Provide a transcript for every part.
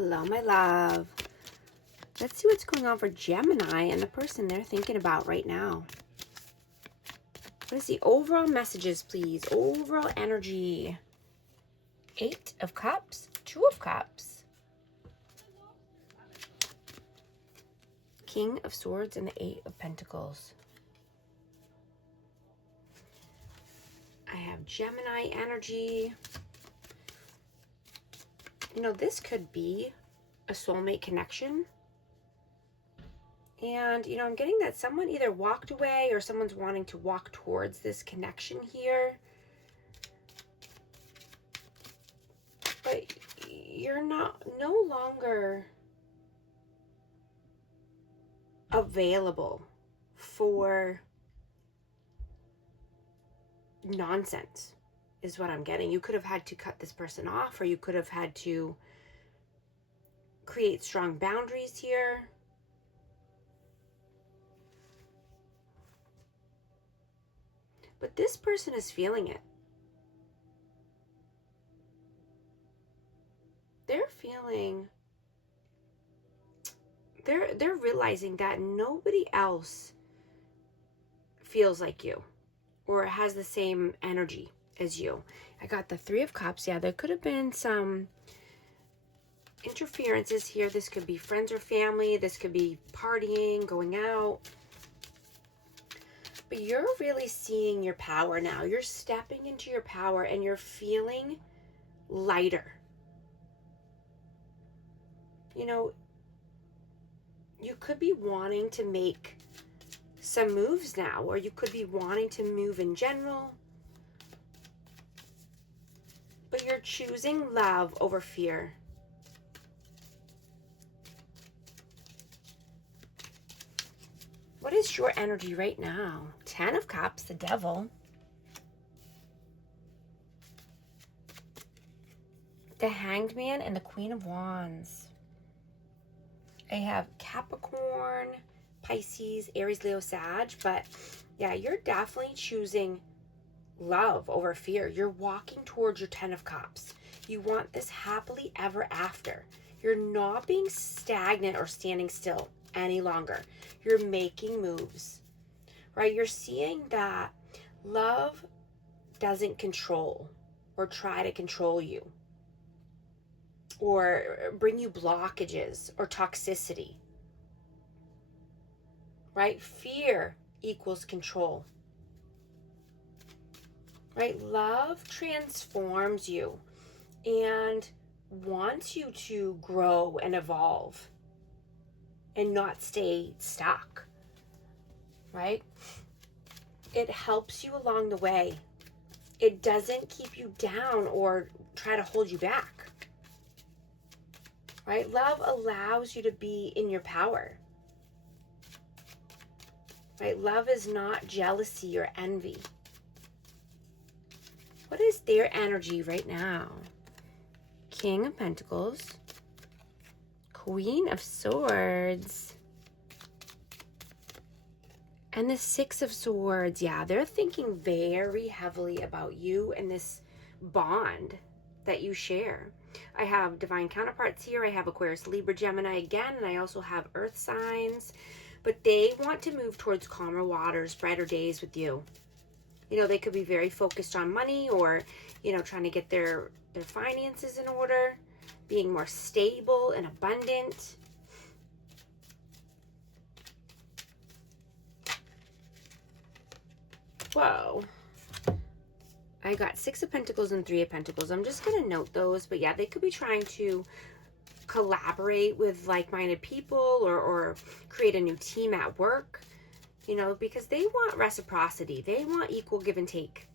Hello, my love. Let's see what's going on for Gemini and the person they're thinking about right now. What is the overall messages, please? Overall energy. 8 of Cups, 2 of Cups, King of Swords, and the 8 of Pentacles. I have Gemini energy. You know, this could be a soulmate connection. And, you know, I'm getting that someone either walked away or someone's wanting to walk towards this connection here. But you're no longer available for nonsense, is what I'm getting. You could have had to cut this person off, or you could have had to create strong boundaries here. But this person is feeling it. They're realizing that nobody else feels like you or has the same energy as you. I got the 3 of Cups. Yeah, there could have been some interferences here. This could be friends or family. This could be partying, going out. But you're really seeing your power now. You're stepping into your power and you're feeling lighter. You know, you could be wanting to make some moves now, or you could be wanting to move in general. But you're choosing love over fear. What is your energy right now? 10 of Cups, the Devil. The Hanged Man and the Queen of Wands. I have Capricorn, Pisces, Aries, Leo, Sag. But yeah, you're definitely choosing love over fear. You're walking towards your 10 of Cups. You want this happily ever after. You're not being stagnant or standing still any longer. You're making moves, right? You're seeing that love doesn't control or try to control you or bring you blockages or toxicity, right? Fear equals control, right? Love transforms you and wants you to grow and evolve and not stay stuck, right? It helps you along the way. It doesn't keep you down or try to hold you back, right? Love allows you to be in your power, right? Love is not jealousy or envy. What is their energy right now? King of Pentacles, Queen of Swords, and the 6 of Swords. Yeah, they're thinking very heavily about you and this bond that you share. I have divine counterparts here. I have Aquarius, Libra, Gemini again, and I also have earth signs. But they want to move towards calmer waters, brighter days with you. You know, they could be very focused on money or, you know, trying to get their finances in order, being more stable and abundant. Whoa. I got 6 of Pentacles and 3 of Pentacles. I'm just going to note those. But yeah, they could be trying to collaborate with like-minded people or create a new team at work, you know, because they want reciprocity. They want equal give and take.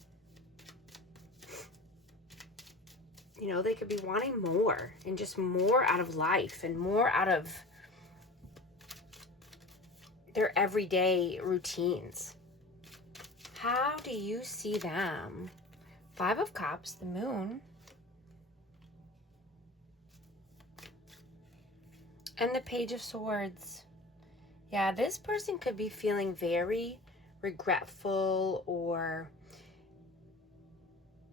You know, they could be wanting more and just more out of life and more out of their everyday routines. How do you see them? 5 of Cups, the Moon, and the Page of Swords. Yeah, this person could be feeling very regretful, or,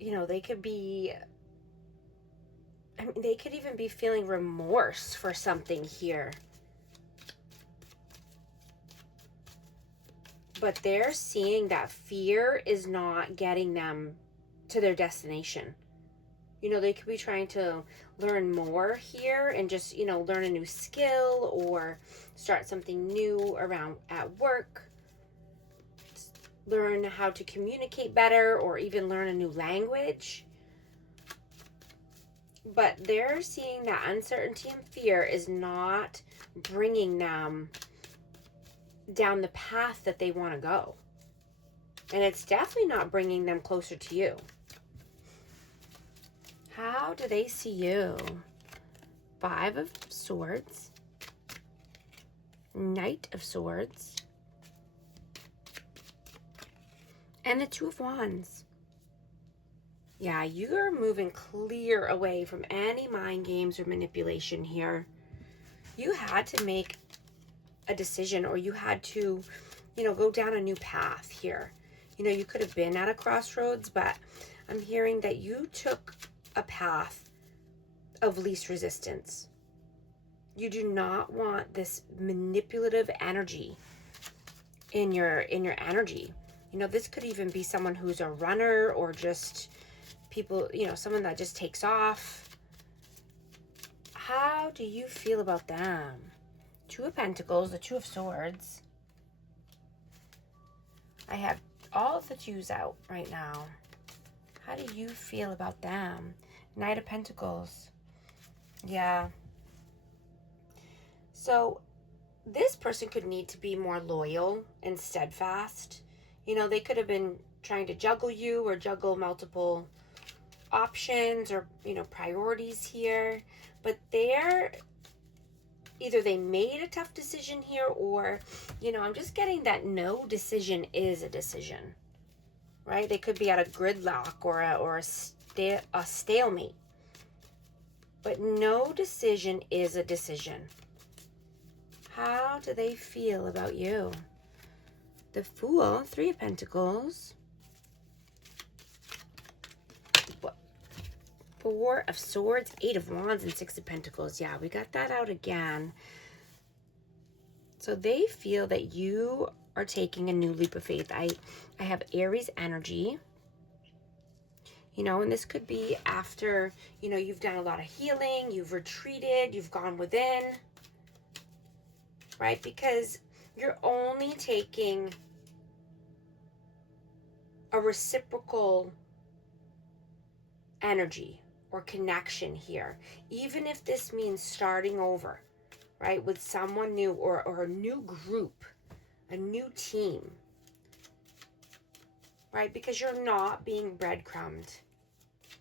you know, they could be I mean, they could even be feeling remorse for something here. But they're seeing that fear is not getting them to their destination. You know, they could be trying to learn more here and just, you know, learn a new skill or start something new around at work. Learn how to communicate better or even learn a new language. But they're seeing that uncertainty and fear is not bringing them down the path that they want to go. And it's definitely not bringing them closer to you. How do they see you? 5 of Swords, Knight of Swords, and the 2 of Wands. Yeah, you're moving clear away from any mind games or manipulation here. You had to make a decision, or you had to, you know, go down a new path here. You know, you could have been at a crossroads, but I'm hearing that you took a path of least resistance. You do not want this manipulative energy in your energy. You know, this could even be someone who's a runner or just people, you know, someone that just takes off. How do you feel about them? 2 of Pentacles, the 2 of Swords. I have all of the 2s out right now. How do you feel about them? Knight of Pentacles. Yeah. So this person could need to be more loyal and steadfast. You know, they could have been trying to juggle you or juggle multiple options or, you know, priorities here. But they're either they made a tough decision here or, you know, I'm just getting that no decision is a decision, right? They could be at a gridlock or a stalemate. But no decision is a decision. How do they feel about you? The Fool, 3 of Pentacles. 4 of Swords, 8 of Wands, and 6 of Pentacles. Yeah, we got that out again. So they feel that you are taking a new leap of faith. I have Aries energy. You know, and this could be after, you know, you've done a lot of healing, you've retreated, you've gone within, right? Because you're only taking a reciprocal energy or connection here, even if this means starting over, right, with someone new or a new group, a new team, right? Because you're not being breadcrumbed.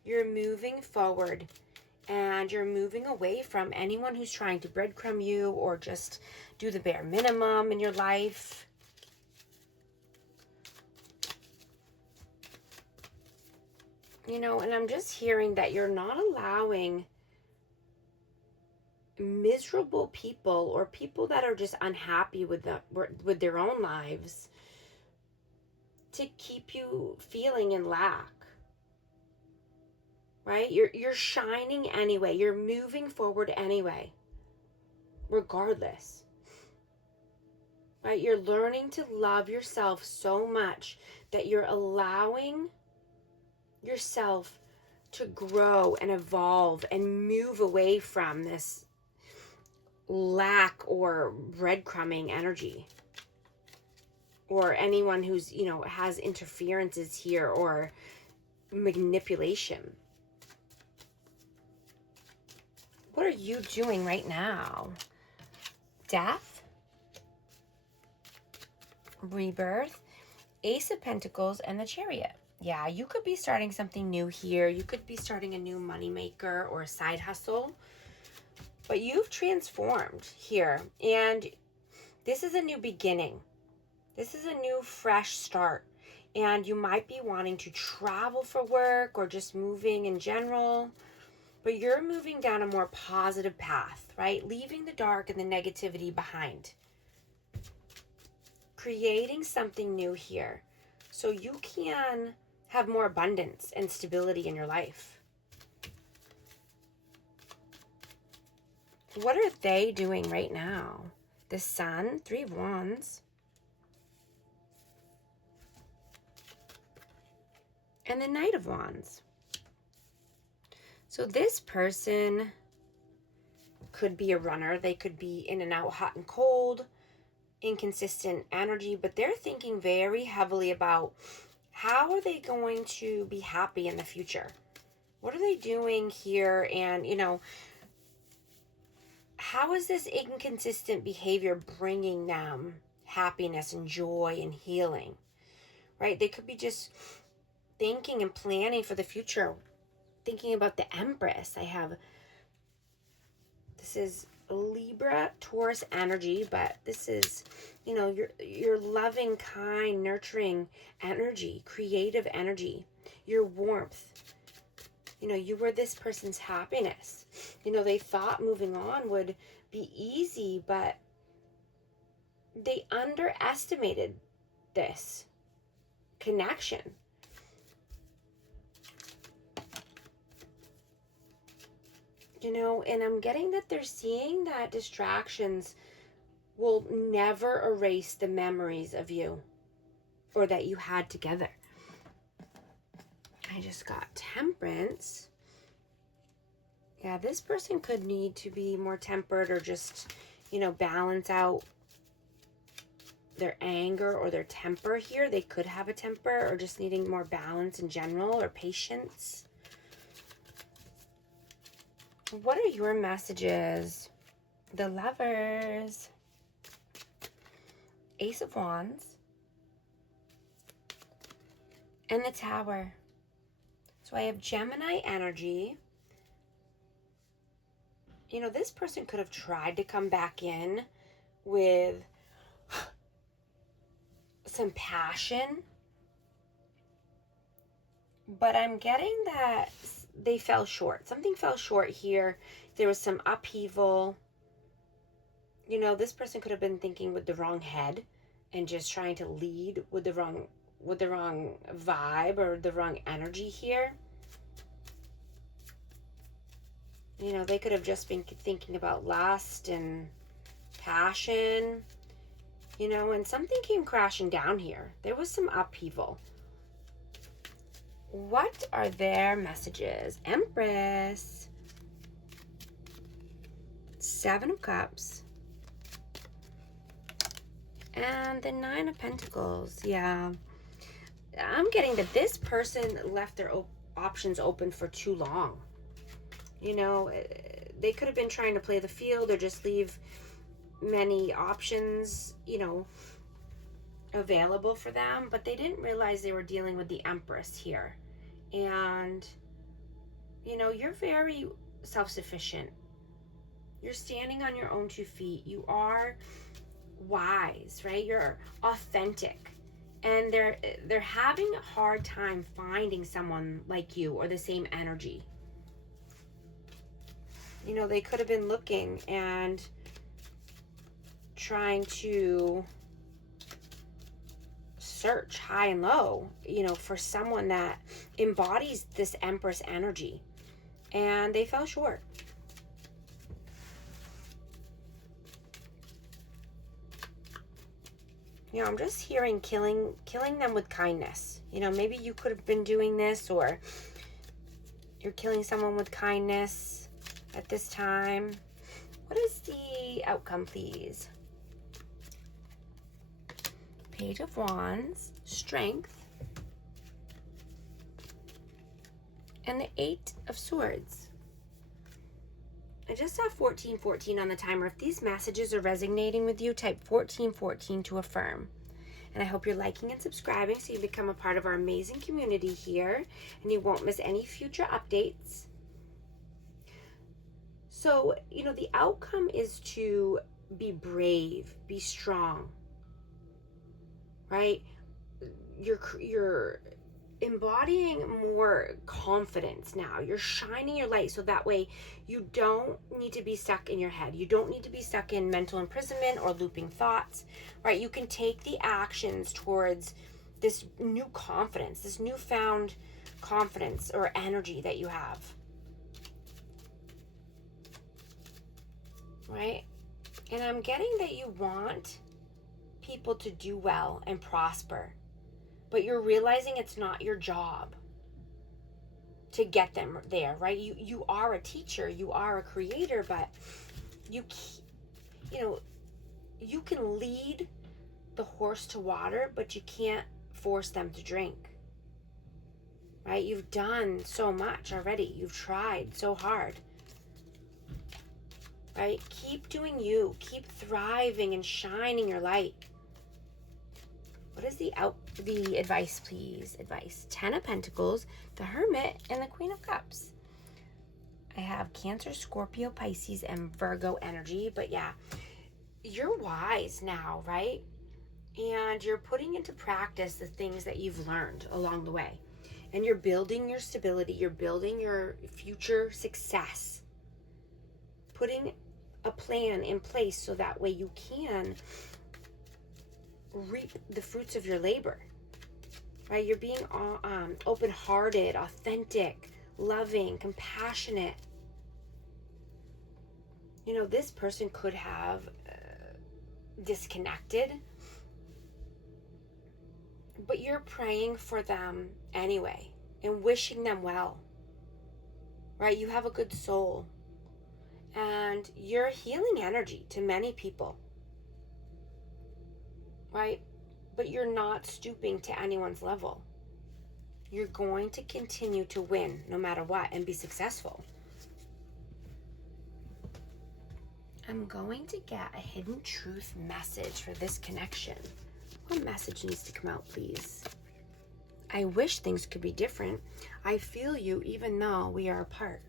You're moving forward and you're moving away from anyone who's trying to breadcrumb you or just do the bare minimum in your life. You know, and I'm just hearing that you're not allowing miserable people or people that are just unhappy with their own lives to keep you feeling in lack. Right? You're shining anyway. You're moving forward anyway. Regardless. Right? You're learning to love yourself so much that you're allowing yourself to grow and evolve and move away from this lack or breadcrumbing energy. Or anyone who's, you know, has interferences here or manipulation. What are you doing right now? Death, Rebirth, Ace of Pentacles, and the Chariot. Yeah, you could be starting something new here. You could be starting a new moneymaker or a side hustle. But you've transformed here. And this is a new beginning. This is a new fresh start. And you might be wanting to travel for work or just moving in general. But you're moving down a more positive path, right? Leaving the dark and the negativity behind. Creating something new here so you can have more abundance and stability in your life. What are they doing right now? The Sun, 3 of Wands. And the Knight of Wands. So this person could be a runner. They could be in and out, hot and cold, inconsistent energy, but they're thinking very heavily about how are they going to be happy in the future? What are they doing here? And, you know, how is this inconsistent behavior bringing them happiness and joy and healing, right? They could be just thinking and planning for the future, thinking about the Empress. This is Libra, Taurus energy, but this is, you know, your loving, kind, nurturing energy, creative energy, your warmth. You know, you were this person's happiness. You know, they thought moving on would be easy, but they underestimated this connection. You know, and I'm getting that they're seeing that distractions will never erase the memories of you or that you had together. I just got Temperance. Yeah, this person could need to be more tempered or just, you know, balance out their anger or their temper here. They could have a temper or just needing more balance in general or patience. What are your messages? The Lovers. Ace of Wands. And the Tower. So I have Gemini energy. You know, this person could have tried to come back in with some passion. But I'm getting that they fell short. Something fell short here. There was some upheaval. You know, this person could have been thinking with the wrong head and just trying to lead with the wrong vibe or the wrong energy here. You know, they could have just been thinking about lust and passion, you know, and something came crashing down here. There was some upheaval. What are their messages? Empress. 7 of Cups. And the 9 of Pentacles. Yeah. I'm getting that this person left their options open for too long. You know, they could have been trying to play the field or just leave many options, you know, available for them, but they didn't realize they were dealing with the Empress here. And, you know, you're very self-sufficient. You're standing on your own 2 feet. You are wise, right? You're authentic. And they're having a hard time finding someone like you or the same energy. You know, they could have been looking and trying to search high and low, you know, for someone that embodies this Empress energy. And they fell short. You know, I'm just hearing killing them with kindness. You know, maybe you could have been doing this, or you're killing someone with kindness at this time. What is the outcome, please? Page of Wands, Strength, and the 8 of Swords. I just saw 1414 on the timer. If these messages are resonating with you, type 1414 to affirm. And I hope you're liking and subscribing so you become a part of our amazing community here and you won't miss any future updates. So, you know, the outcome is to be brave, be strong, right? You're embodying more confidence now. You're shining your light so that way you don't need to be stuck in your head. You don't need to be stuck in mental imprisonment or looping thoughts, right? You can take the actions towards this new confidence, this newfound confidence or energy that you have. right? And I'm getting that you want people to do well and prosper, but you're realizing it's not your job to get them there, right? You are a teacher, you are a creator, but you know, you can lead the horse to water, but you can't force them to drink. Right? You've done so much already. You've tried so hard. Right? Keep doing you. Keep thriving and shining your light. What is the advice, please? Advice. 10 of Pentacles, the Hermit, and the Queen of Cups. I have Cancer, Scorpio, Pisces, and Virgo energy. But yeah, you're wise now, right? And you're putting into practice the things that you've learned along the way. And you're building your stability. You're building your future success. Putting a plan in place so that way you can reap the fruits of your labor. Right? You're being open-hearted, authentic, loving, compassionate. You know, this person could have disconnected, but you're praying for them anyway and wishing them well. Right? You have a good soul. And you're healing energy to many people. Right? But you're not stooping to anyone's level. You're going to continue to win no matter what and be successful. I'm going to get a hidden truth message for this connection. What message needs to come out, please? I wish things could be different. I feel you even though we are apart.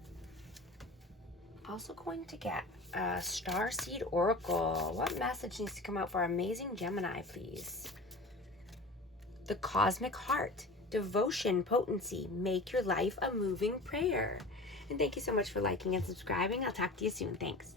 Also going to get a Starseed Oracle. What message needs to come out for amazing Gemini, please? The Cosmic Heart. Devotion, potency. Make your life a moving prayer. And thank you so much for liking and subscribing. I'll talk to you soon. Thanks.